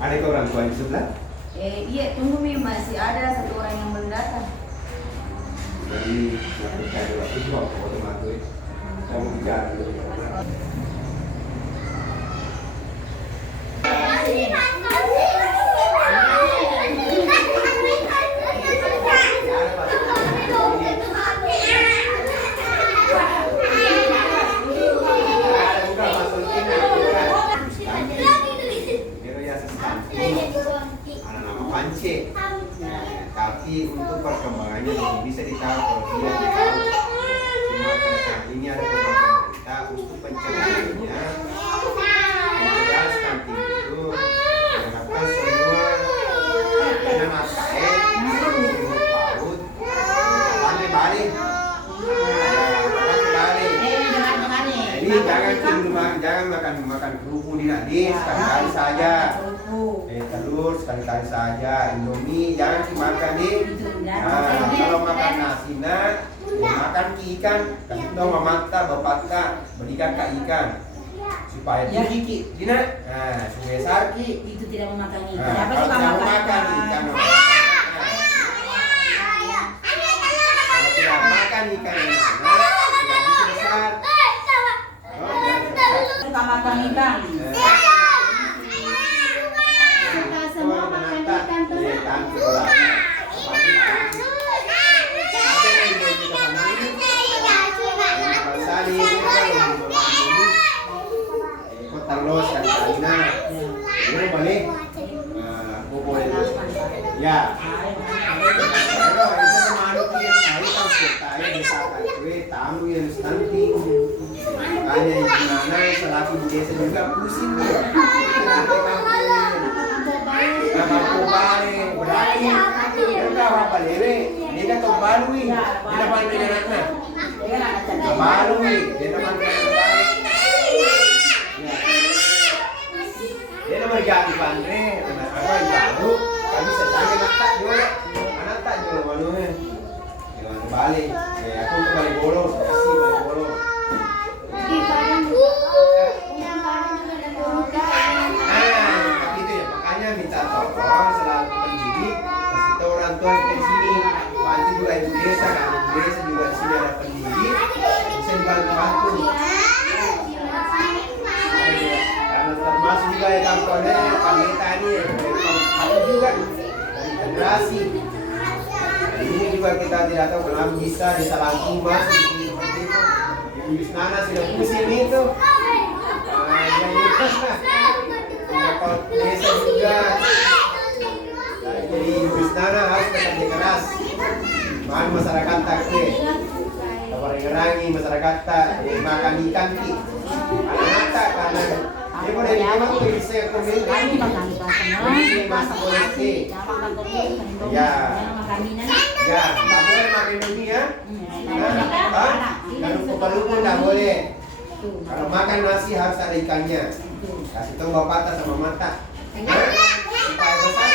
Ada ke orang tua di sebelah? Iya, tunggu Mi, masih ada satu orang yang belum datang. Jadi, aku cari waktu itu aku otomatis. Kamu bicara dulu. Tapi untuk perkembangannya belum bisa ditahu kalau dia ditahu. Cuma pada saat ini ada program kita untuk pencegahannya, mencegah stunting itu diharapkan semua anak PAUD pandai balik. Jadi jangan makan kerupuk di nadis sekali-kali saja. Telur sekali-kali saja, Indomie jangan dimakan nih. Nah, kalau makan nasi makan ikan, kasih tahu mama bapak berikan ke ikan supaya tinggi Dina. Nah, supaya sarki Itu tidak memakan ikan. Nah, kalau tidak makan ikan, kalau tidak makan ikan yang tidak bisa besar. Suka makan ikan. Terus kan Karina, ini balik, boleh, ya. Kalau itu kemarin dia saya kan saya desa kue tamu yang stunting, makanya gimana selaku desa juga pusing dia, kenapa kamu balik, berarti kita apa lewe, dia kan kembali, dia dapat dengan anaknya, kembali, dia dapat dengan dia berganti pandai, apa yang baru, kami sedang anak tak jual malunya, jangan kembali, aku kembali bolos, kasih balik bolos. Nah, gitu ya, makanya minta tolong selalu pendidik, kasih tahu orang tua di sini, bantu juga ibu desa, kan ibu desa juga di sini ada pendidik, bisa dibantu-bantu. Termasuk juga ya kantornya kami tani ada juga dari generasi. Ini juga kita tidak tahu kenapa bisa disalahkan masuk seperti itu. Ibu Bisnana sudah pusing itu. Kalau desa juga. Jadi Ibu Bisnana harus bekerja keras. Makan masyarakat takde. Kabar-kabarangi masyarakat tak makan ikan ki. Anak tak karena dia boleh memang bisa komen. Kami makan ikan semua. Masuk polisi. Makan telur, minum, Ya. makan minyak. Ya, tak boleh makan Indomie ya. Hah? Jangan lupa lupa nggak boleh. Kalau makan nasi harus ada ikannya. Kasih tahu bapak tak sama mata. Supaya besar.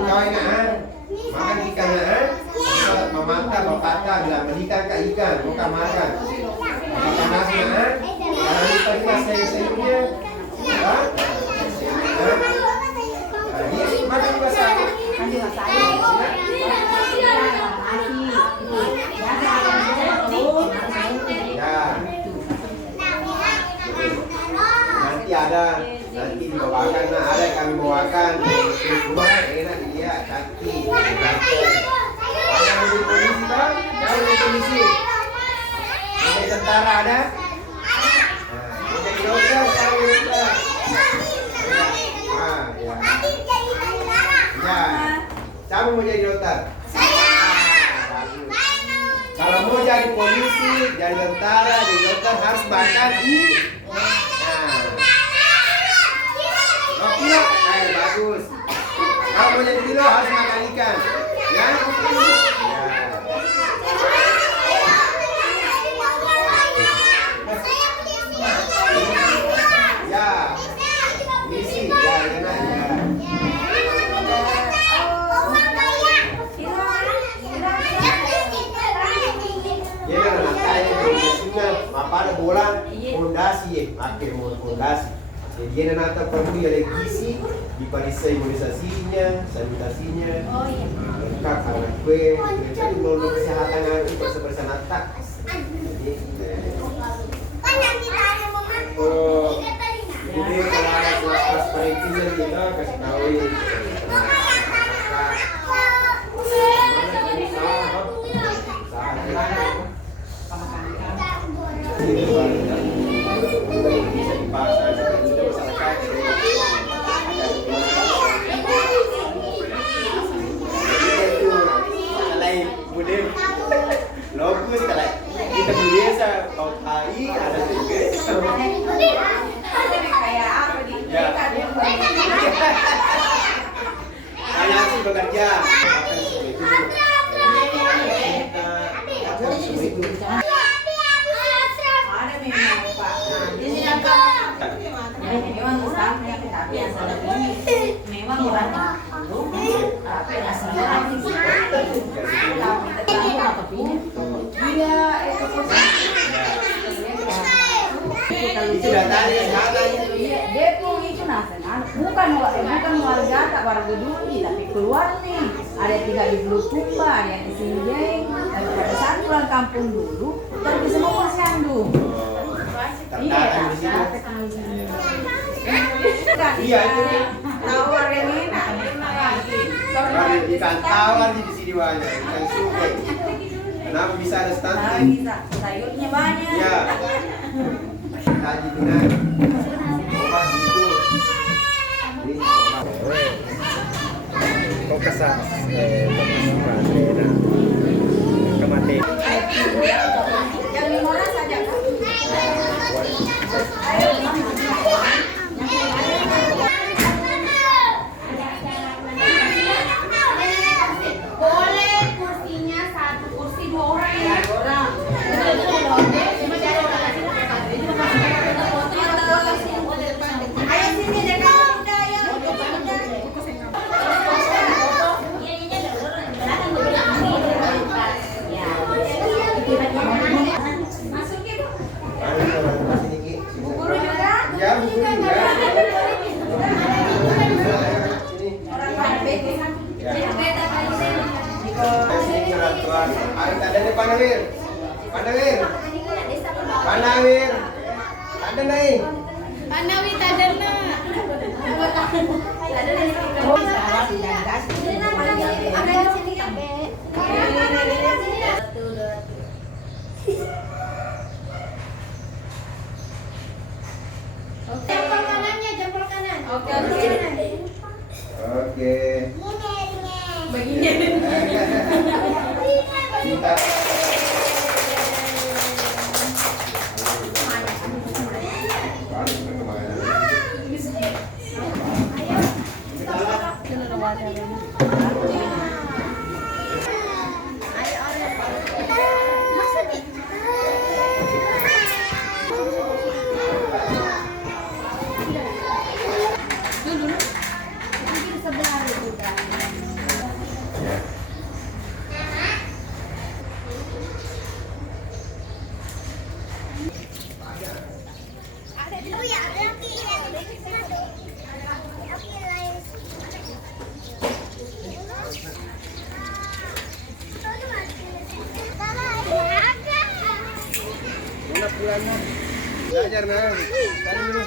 Kau enak, makan ikan memata bapak tak bilang ikan ke ikan, bukan makan. Makan nasi jangan lupa juga sayur-sayurnya. Makan juga sayur. Nanti ada, nanti dibawakan, ada yang kami bawakan rumah enak dia, cantik. Ada mobil polisi bang, ada mobil polisi. Mobil tentara ada. Mobil dokter, ada dokter. Ya, siapa mau jadi dokter? Kalau mau jadi polisi, jadi tentara, jadi dokter harus makan pilot, bagus. Kalau mau jadi pilot harus makan ikan, ya. Ya, misi, ya, enak ya. Ya, ada bola, fondasi, pakai fondasi. Jadi dia nanti perlu ada gizi, diperiksa imunisasinya, sanitasinya, lengkap anak kue, jadi menurut kesehatan itu bersama nata. Jadi kalau ada kelas perincian kita kasih tahu. Logus kalau kita biasa kau tai ada juga. Kayak apa di? Kayak sih bekerja. Ada memang Pak. Di sini memang staffnya tapi yang salah ini memang orang tapi asalnya iya itu datanya sekarang Depok itu nasional bukan warga tak warga dulu tapi keluar nih ada yang tinggal di Bulukumba ada yang di Sinjeng dan pada saat pulang kampung dulu terus semua posyandu. Iya, iya itu tawar yang enak. Ikan tawar di sini banyak, ikan sungai. Kenapa bisa ada stunting? Bisa, sayurnya banyak. Iya. Tadi benar. Obat itu. Kau kesal kematian. Yang 5 saja kan? Boleh kursinya 1 kursi 2 orang ya? 2 orang. Ayo sini deh kamu ya. Masukin. Bu guru juga? Ya, Bu guru juga. Orang pandai kan? Beda kali sini. Sini orang tua. Ayo ada di Panawir. Panawir. Panawir. Ada nih. Panawi taderna. Ada di sini. Ada di sini kabe. Jempol kanannya, jempol kanan. Oke. Oke. Begini. Kita Mana pulang nak? Belajar nak. Cari dulu.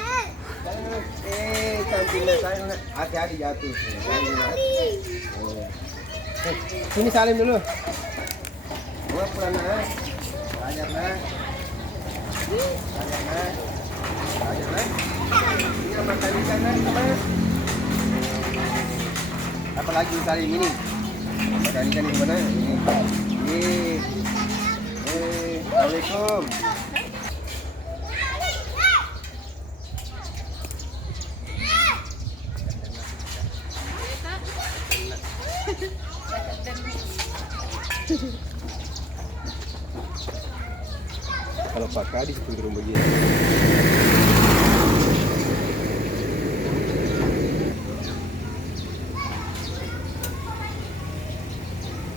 Cantiknya saya nak. Hati-hati jatuh. Cari dulu. Sini salim dulu. Mana pulang nak? Belajar nak. Belajar nak. Belajar nak. Ini makan ikan nak sama. Apa lagi salim ini? Makan ikan di mana? Ini. Assalamualaikum. Kalau Pak Kadi cenderung begini.